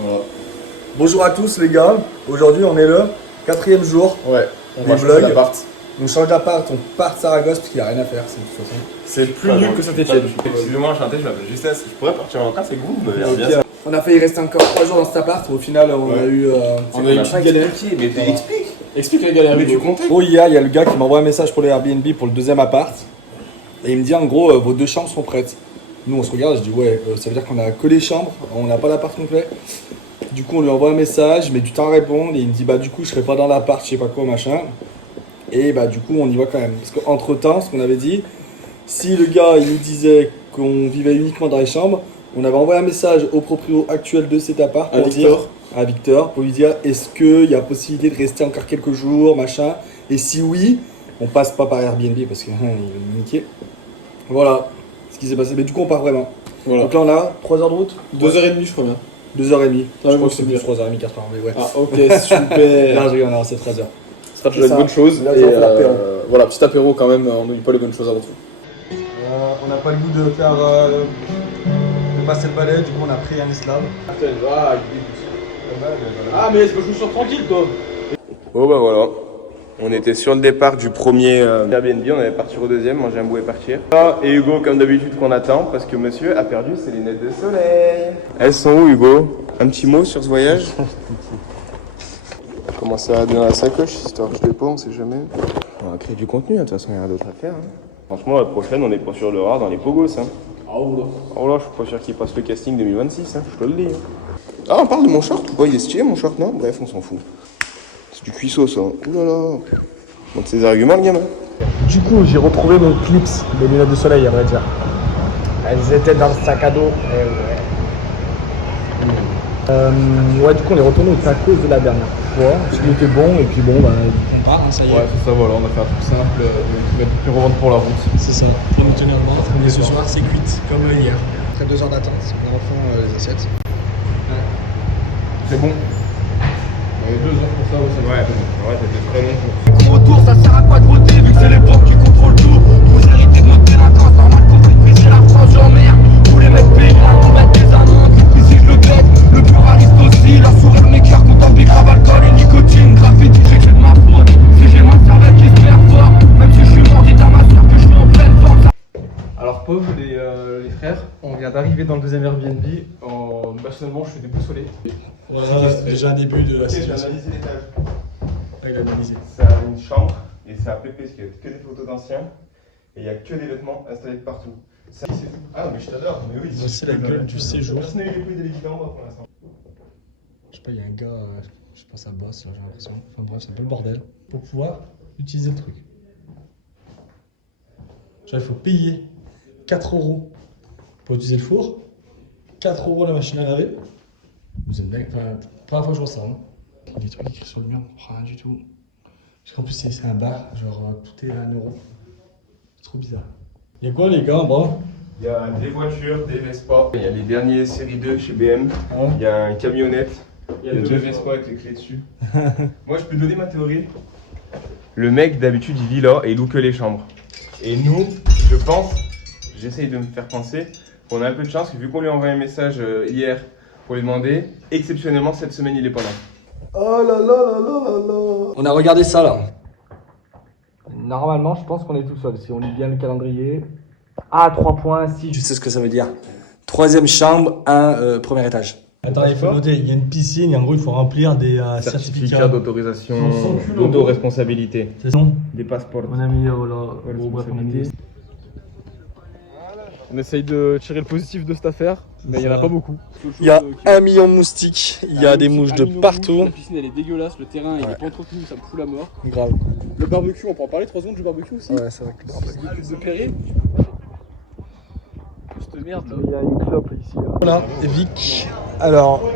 Voilà. Bonjour à tous les gars, aujourd'hui on est le 4e jour. Ouais, on des va changer vlogs. d'appart. On change d'appart, on part de Saragosse parce qu'il n'y a rien à faire, c'est de toute façon. C'est plus nul que Saint-Etienne. Excusez-moi, enchanté, je m'appelle Justesse. Je pourrais partir en vacances avec vous, mais bien. On a failli rester encore 3 jours dans cet appart, au final on a eu... On a une petite galère. Mais explique. Explique la galère. Mais tu comptes. Oh, il y a le gars qui m'envoie un message pour les Airbnb pour le 2e appart. Et il me dit en gros, vos 2 chambres sont prêtes. Nous on se regarde, je dis ouais, ça veut dire qu'on a que les chambres, on n'a pas l'appart complet. Du coup on lui envoie un message, mais du temps à répondre, et il me dit bah du coup je serai pas dans l'appart, je sais pas quoi machin. Et bah du coup on y va quand même. Parce qu'entre temps, ce qu'on avait dit, si le gars il nous disait qu'on vivait uniquement dans les chambres, on avait envoyé un message au proprio actuel de cet appart à Victor pour lui dire est-ce qu'il y a possibilité de rester encore quelques jours, machin. Et si oui, on passe pas par Airbnb parce qu'il va nous niquer. Voilà ce qui s'est passé. Mais du coup on part vraiment. Voilà. Donc là on a 3 heures de route. 2h30, je crois bien. 2h30. Ah, je crois moi, que c'est c'est plus bien. 3h30, 4h, mais ouais. Ah, ok, super. Là je rigole, non, c'est 13h. Ce sera toujours une bonne chose. Là, Et on fait l'apéro. voilà, petit apéro quand même, on n'oublie pas les bonnes choses avant tout. On n'a pas le goût de faire de passer le balai, du coup on a pris un esclave. Ah, mais est-ce que je suis tranquille, toi? Bon, bah voilà. On était sur le départ du premier Airbnb, on allait partir au deuxième, manger un bout et partir. Et Hugo, comme d'habitude, qu'on attend, parce que monsieur a perdu ses lunettes de soleil. Elles sont où, Hugo? Un petit mot sur ce voyage? Commencer à donner la sacoche, histoire que je l'ai pas, on sait jamais. On va créer du contenu, de toute façon, il n'y a rien d'autre à faire. Franchement, la prochaine, on est pas sur le rare dans les pogos. Oh là, je suis pas sûr qu'il passe le casting 2026, je te le dis. Ah, on parle de mon short ou pas? Il est stylé, mon short, non? Bref, on s'en fout. C'est du cuisseau, ça. Ouh là là. Montre ses arguments, le gamin. Du coup j'ai retrouvé mes clips, mes lunettes de soleil à vrai dire. Elles étaient dans le sac à dos. Ouais, du coup on est retourné au tacos de la dernière fois, ce qui était bon, et puis bon, bah, on part, hein, ça y est. Ouais, c'est ça, voilà, on a fait un truc simple, qui va être plus revendre pour la route. C'est ça, pour nous tenir le ventre, mais ce soir c'est cuite, comme hier. Après 2 heures d'attente, on refond les assiettes. C'est bon. On avait 2 heures pour ça aussi. Ouais, c'était très long. Retour, ça sert à quoi de voter vu que c'est les banques qui contrôlent tout. Vous héritez de notre délinquance, normal qu'on fait briser la France, j'emmerde. Tous les mecs payent là, on mettre des amendes. Ici je le bête, le pluraliste aussi. La sourire m'écœure quand on pique grave alcool et nicotine. Graffiti, j'écris de ma faute. Si j'ai ma cervelle qui se perd fort, même si je suis mort, dites à ma soeur que je suis en pleine forme. Alors pauvres les frères, on vient d'arriver dans le 2e Airbnb. Personnellement je suis déboussolé. Voilà, déjà un début de la J'ai situation. analysé l'étage. Il a analysé. C'est une chambre et c'est à PP parce qu'il n'y a que des photos d'anciens et il n'y a que des vêtements installés de partout. Ah, mais je t'adore, mais oui. Voici la gueule du séjour. Personne n'a eu les couilles d'aller en bas pour l'instant. Je sais pas, il y a un gars, je sais pas, ça bosse, j'ai l'impression. Enfin bref, c'est un peu le bordel. Pour pouvoir utiliser le truc. Genre, il faut payer 4 € pour utiliser le four, 4 € la machine à laver. Vous êtes bien, enfin, première fois que je vois ça. Hein. Les trucs écrits sur le mur, on comprend rien du tout. Parce qu'en plus, c'est un bar, genre tout est à 1 €. C'est trop bizarre. Il y a quoi, les gars, bon? Il y a des voitures, des Vespa. Il y a les derniers série 2 chez BM. Ah ouais. Il y a un camionnette. Il y a 2 Vespa avec les clés dessus. Moi, je peux donner ma théorie. Le mec, d'habitude, il vit là et il loue que les chambres. Et nous, je pense, j'essaye de me faire penser qu'on a un peu de chance, vu qu'on lui a envoyé un message hier pour lui demander, exceptionnellement, cette semaine, il est pas là. Oh là là là là là là. On a regardé ça là. Normalement, je pense qu'on est tout seul. Si on lit bien le calendrier. Ah, 3 points, si. Je sais ce que ça veut dire. 3e chambre, premier étage. Attends, il faut noter, il y a une piscine et en gros, il faut remplir des certificats d'autorisation, Sans cul, d'autoresponsabilité. C'est ça. Des passeports. On a mis là. Bon, bref, on a mis. On essaye de tirer le positif de cette affaire, mais il n'y en a pas beaucoup. Il y a 1 million de moustiques, il y a des mouches de partout. La piscine elle est dégueulasse, le terrain il est pas entretenu, ça me fout la mort. Grave. Le barbecue, on peut en parler 3 secondes du barbecue aussi. Ouais, c'est vrai que De Perrier. Cette merde là. il y a une clope ici. Là. Voilà, Vic. Alors,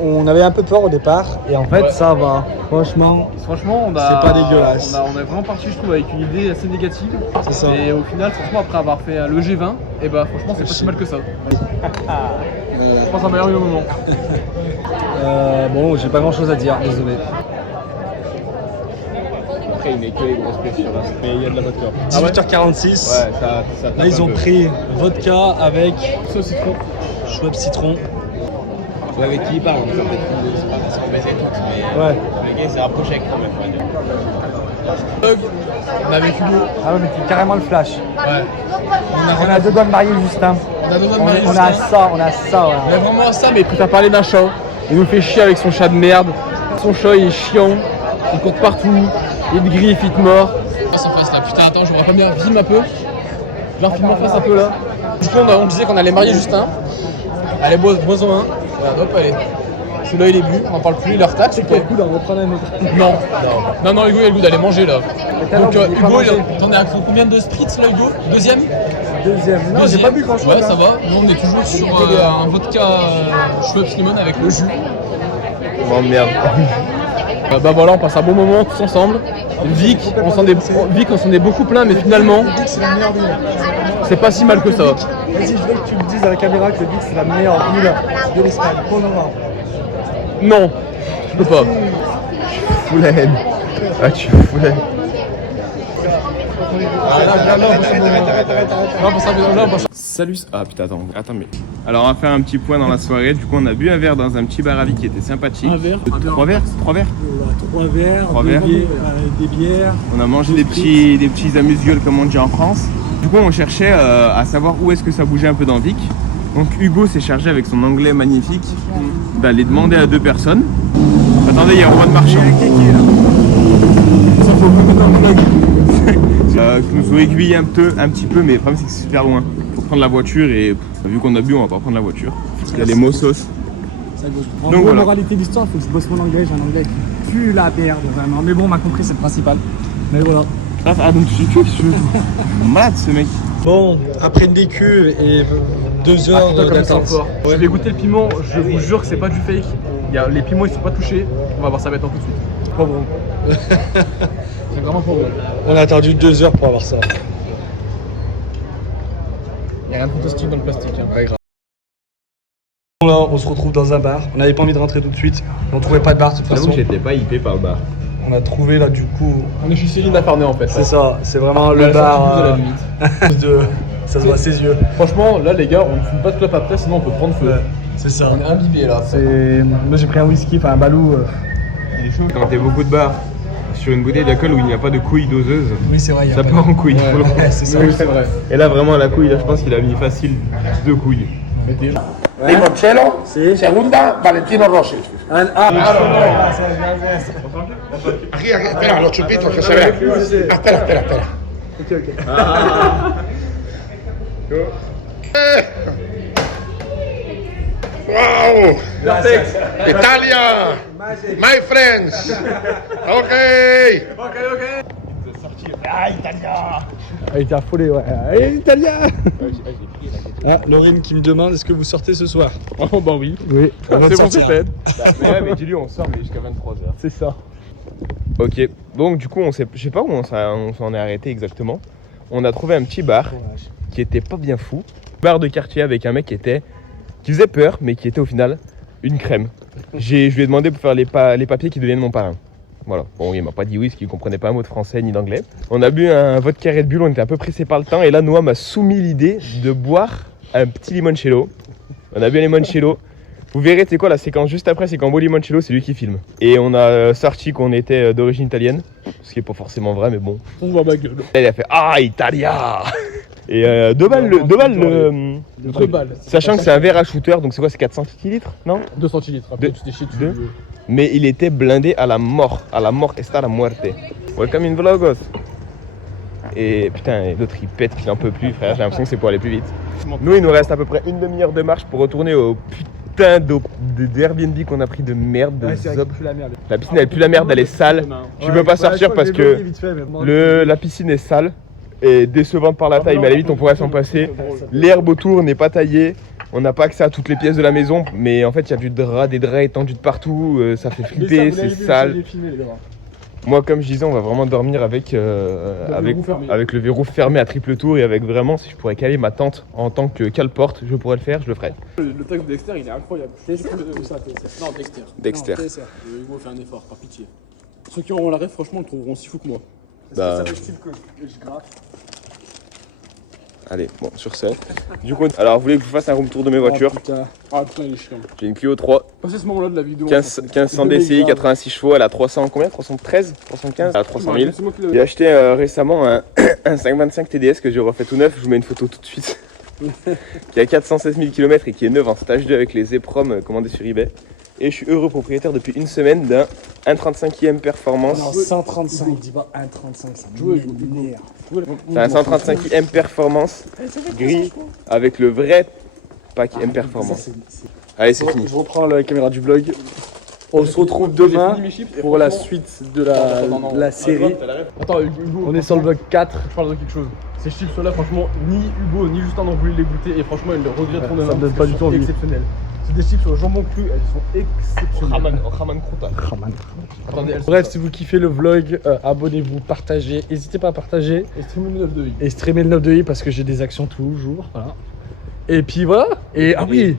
on avait un peu peur au départ et en fait, ça va. Franchement, Franchement, c'est pas dégueulasse. On est vraiment parti, je trouve, avec une idée assez négative. C'est ça. Et au final, franchement, après avoir fait le G20, et bah franchement, c'est pas si mal que ça. Je pense à un meilleur moment. Bon, j'ai pas grand chose à dire, désolé. Après, il met que les grosses blessures là. Mais il y a de la vodka. 18h46. Ouais, ça Là, ils ont pris vodka avec Sauce citron. Schweppes citron. vois avec qui il parle, on a peut-être se rebaiser toutes, mais Ouais. le gars il s'est rapproché avec quand même, on va dire. On a avec Hugo. Ah ouais, mais t'es carrément le flash. Ouais. On a deux doigts de marier Justin. On a besoin de marier On a ça, on a ça. On a vraiment ça, mais il préfère parler d'un chat. Il nous fait chier avec son chat de merde. Son chat il est chiant, il court partout, il te griffe, il te mord. Face en face là, putain attends, je vois pas bien, filme un peu. Genre filme en face un peu là. Du coup on disait qu'on allait marier Justin. Allez, bois-en un. Regarde, hop, allez. Celui-là il est bu, on en parle plus, il est en retard. C'est quoi le goût d'en reprendre un autre? Non, Hugo il a le goût d'aller manger là. Donc Hugo, t'en es à combien de spritz là Hugo? Deuxième? Non, j'ai pas bu grand chose. Ouais, ça va. Nous on est toujours sur un vodka Schweppes Lemon avec le jus. Oh merde. Bah voilà, on passe un bon moment tous ensemble. Vic, on s'en est beaucoup plein, mais finalement, c'est pas si mal que ça. Vas-y, je veux que tu me dises à la caméra que le Vic c'est la meilleure ville de l'Espagne. Pour le moment. Non, je peux pas. Fous la haine. Ah, tu fous la haine. Salut. Ah putain, attends, mais. Alors, on va faire un petit point dans la soirée. Du coup, on a bu un verre dans un petit bar à vie qui était sympathique. Un verre. 3 verres? 3 verres? 3 verres, Trois verres. des bières. On a mangé des petits amuse-gueules comme on dit en France. Du coup, on cherchait à savoir où est-ce que ça bougeait un peu dans Vic. Donc, Hugo s'est chargé avec son anglais magnifique d'aller demander à 2 personnes. Attendez, il y a Romain de Marchand. Ça faut beaucoup dans le vlog. Qui nous ont aiguillé un petit peu, mais le problème c'est que c'est super loin. Faut prendre la voiture et vu qu'on a bu, on va pas prendre la voiture. Parce qu'il y a les Mossos. En gros, moralité de l'histoire, il faut que je bosse mon anglais. J'ai un anglais qui pue la merde, vraiment. Mais bon, on m'a compris, c'est le principal. Mais voilà. Ah, donc tu sais que tu veux. Malade ce mec. Bon, après une décu et 2 heures d'attente. Je vais goûter le piment, je vous jure que c'est pas du fake. Les piments ils sont pas touchés. On va voir ça maintenant tout de suite. Pas bon. C'est vraiment pas bon. On a attendu 2 heures pour avoir ça. Il y a rien de fantastique dans le plastique. Ouais, grave. Là, on se retrouve dans un bar. On n'avait pas envie de rentrer tout de suite. On trouvait pas de bar de toute façon. J'étais pas hypé par le bar. On a trouvé là du coup. On est chez Céline Afarné en fait. C'est ça, c'est vraiment On le a la bar. de la limite. Ça se voit à ses yeux. Franchement, là les gars, on ne fume pas de clope après, sinon on peut prendre feu. C'est ça. On est imbibé là. Moi j'ai pris un whisky, enfin un balou. Il est chaud. Quand t'es beaucoup de bars sur une bouteille d'alcool où il n'y a pas de couille doseuse, Oui, c'est vrai. ça part en couille. Ouais, c'est ça. Oui, c'est vrai. Et là vraiment la couille, là je pense qu'il a mis facile 2 couilles. Limoncello, segunda, Valentino Rossi. Aquí, espera, los chupitos que se vean. Espera. Wow! Italia! My friends! Okay! Il était affolé, ouais. Allez, Italien. Ah, Laurine qui me demande est-ce que vous sortez ce soir? Oh bah oui. Oui. C'est bon, c'est fait. Ouais, mais dis-lui, on sort mais jusqu'à 23h. C'est ça. Ok, donc du coup, je sais pas où on s'en est arrêté exactement. On a trouvé un petit bar qui était pas bien fou. Bar de quartier avec un mec qui faisait peur, mais qui était au final une crème. Je lui ai demandé pour faire les papiers qui deviennent mon parrain. Voilà, bon, il m'a pas dit oui, parce qu'il comprenait pas un mot de français ni d'anglais. On a bu un vodka Red Bull, on était un peu pressé par le temps, et là, Noah m'a soumis l'idée de boire un petit limoncello. On a bu un limoncello. Vous verrez, tu sais quoi, la séquence juste après, c'est qu'en beau limoncello, c'est lui qui filme. Et on a sorti qu'on était d'origine italienne, ce qui est pas forcément vrai, mais bon. On voit ma gueule. Et il a fait Ah, Italia. Et 2 balles le truc. Sachant que c'est un verre à shooter, donc c'est quoi, c'est 400 centilitres, non? 2 centilitres. Après, tu déchites. Mais il était blindé à la mort está la muerte. Welcome in Vlogos. Et putain, et l'autre il pète qu'il en peut plus, frère, j'ai l'impression que c'est pour aller plus vite. Nous, il nous reste à peu près une demi-heure de marche pour retourner au putain d'Airbnb qu'on a pris de merde, de zob. La piscine elle pue la merde, elle est sale. Tu peux pas sortir parce que la piscine est sale et décevante par la taille, mais à la limite on pourrait s'en passer. L'herbe autour n'est pas taillée. On n'a pas accès à toutes les pièces de la maison, mais en fait il y a des draps étendus de partout, ça fait flipper, c'est sale. Moi comme je disais, on va vraiment dormir avec le verrou fermé à triple tour et avec vraiment, si je pourrais caler ma tente en tant que cale-porte, je pourrais le faire, je le ferais. Le texte de Dexter il est incroyable. Non, Dexter. Dexter. Hugo fait un effort, par pitié. Ceux qui auront la rêve, franchement, le trouveront aussi fou que moi. Bah... Ça fait style que je gratte. Allez, bon, sur ce. Du coup, alors, vous voulez que je vous fasse un room tour de mes voitures? Ah putain, il est chiant. J'ai une Clio 3, Passez ce moment-là de la vidéo. 1500 DCI, 86 chevaux, elle a 300, combien? 313? 315? Elle a 300 000. J'ai acheté récemment un 525 TDS que j'ai refait tout neuf, je vous mets une photo tout de suite. Qui a 416 000 km et qui est neuf en stage 2 avec les EPROM commandés sur eBay. Et je suis heureux propriétaire depuis une semaine d'un 1.35e performance. Non, 135, dis pas 1,35, ça m'énerve. C'est un 135e performance gris avec le vrai pack M performance. Allez, c'est fini. Je reprends la caméra du vlog. On se retrouve demain pour la suite de la série. Attends, Hugo, On est sur le vlog 4. je parle de quelque chose. Ces chips là, franchement, ni Hugo ni Justin n'ont voulu les goûter et franchement, ils le regretteront demain. Ça me donne pas du tout envie. Exceptionnel. C'est des chips au jambon cru, elles sont exceptionnelles. Raman Krota. Attendez, elles sont Bref, ça. si vous kiffez le vlog, abonnez-vous, partagez. N'hésitez pas à partager Et streamer le 9 de et streamer le 9 de i parce que j'ai des actions toujours. Voilà. Et puis voilà. Et ah oui,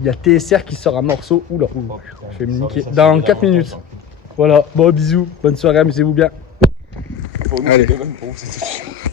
il y a TSR qui sort un morceau. Oula, je vais me niquer. Dans 4 minutes. Voilà. Bon, bisous. Bonne soirée, amusez-vous bien. Pour nous, Allez. c'est demain, pour vous, c'est tout de suite.